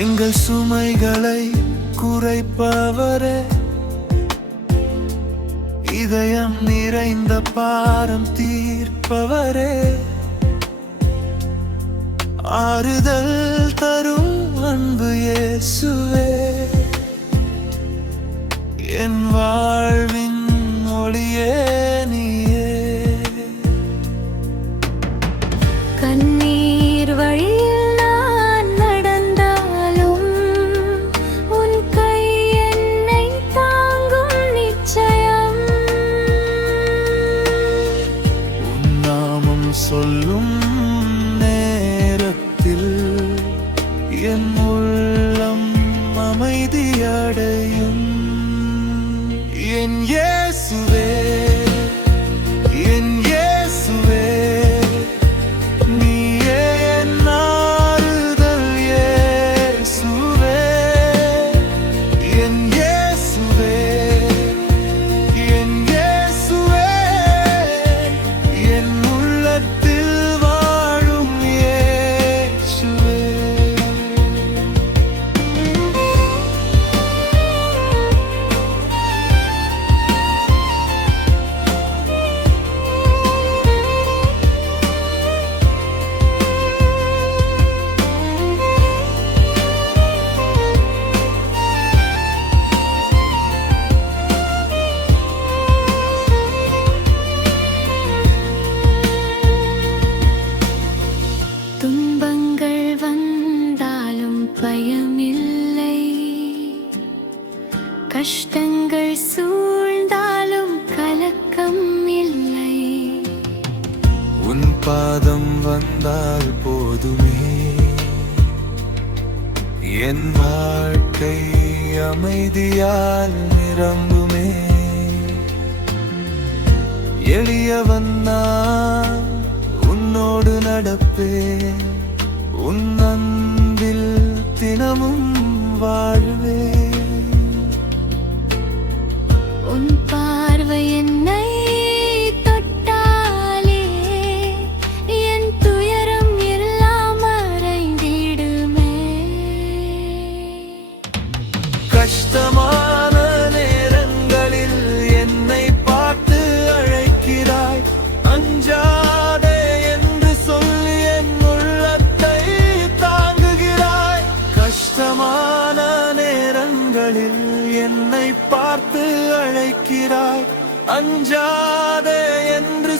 எங்கள் சுமைகளை குறைப்பவரே, இதயம் நிறைந்த பாரம் தீர்ப்பவரே, ஆறுதல் தரும் அன்பு இயேசுவே, என் வாழ்வின் ஒளியே நீயே. கண்ணீர் வழியில் நான் நடந்தாலும் உன் கை என்னை தாங்கும் நிச்சயம். உன் நாமம் சொல்லும் நேரத்தில் என் உள்ளம் அமைதியடையும். என் இயேசுவே, என் இயேசுவே, நீயே என் ஆறுதல் இயேசுவே. என் இயேசுவே, என் இயேசுவே, என் உள்ளத்தில் வாழும் இயேசுவே. துன்பங்கள் வந்தாலும் பயமில்லை, கஷ்டங்கள் சூழ்ந்தாலும் கலக்கம் இல்லை. உன் பாதம் வந்தால் போதுமே, என் வாழ்க்கை அமைதியால் நிரம்புமே. எளியவன் நான் உன்னோடு நடப்பேன், உன் அன்பில் தினமும் வாழ்வேன். உன் பார்வை என்னை தொட்டாலே என் துயரம் எல்லாம் மறைந்திடுமே. கஷ்டமான நேரங்களில் என்னை பார்த்து அழைக்கிறாய். அஞ்சாதே என்று சொல்லி என் உள்ளத்தை தாங்குகிறாய். கஷ்டமான நேரங்களில் என்னை பார்த்து அழைக்கிறாய். அஞ்சாதே என்று